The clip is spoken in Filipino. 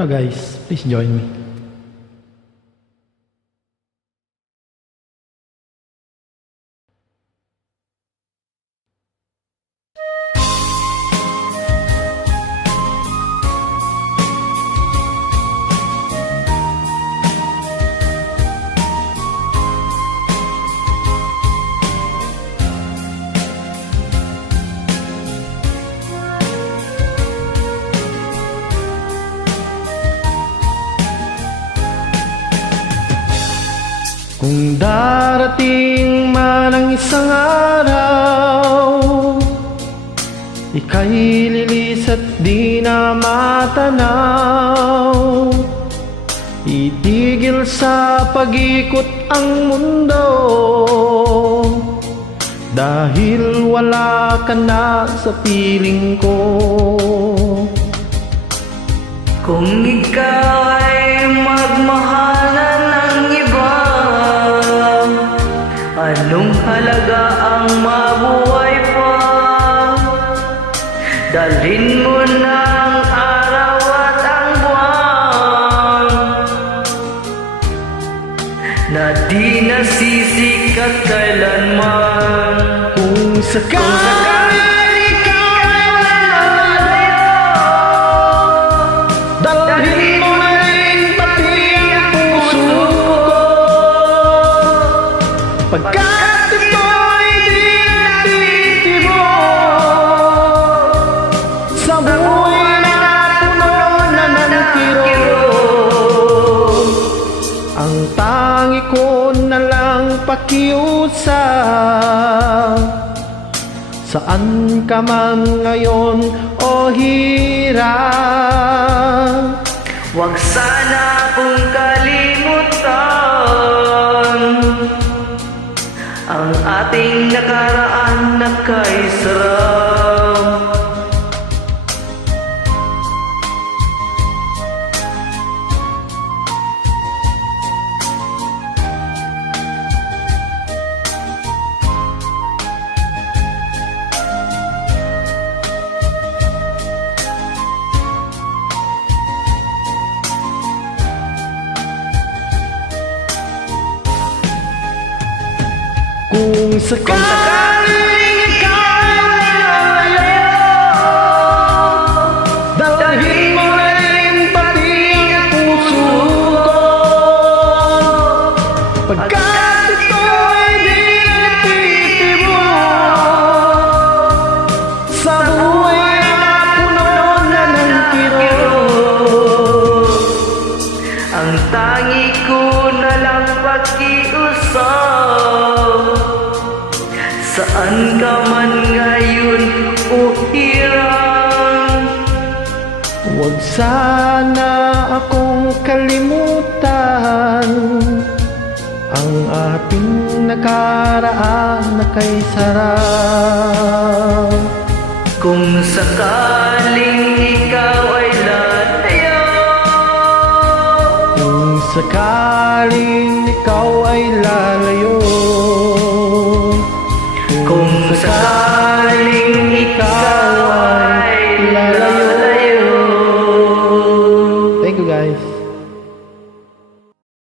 Hello guys, please join me. Kung darating man ang isang araw, ika'y lilis at di na matanaw. Itigil sa pag-ikot ang mundo, dahil wala ka na sa piling ko. Kung ikaw ay magmahalan ng iba, anong halaga ang mabuhay pa? Dalhin mo na ang araw at ang buwan, na di nasisikat kailanman. Kung sakali ikaw ay lalayo, dalhin mo na rin pati ang puso ko, pagkat ito'y di nagtitibok sa buhay na puno na ng kirot. Ang tangi ko na lang pakiusap, saan ka man ngayon o hirap, Huwag sana kong kalimutan ang ating nakaraan na kay sarap. kung sakaling ikaw ay lalayo, dalhin mo rin pati ang puso ko, pagkat ito'y di nagtitibok sa buhay na puno na ng kirot. Ang tangi ko na lang pakiusap, saan ka man ngayon o hirang. Huwag sana akong kalimutan ang ating nakaraan na kay sarap. Kung sakaling ikaw ay lalayo, Kung sakaling ikaw ay lalayo,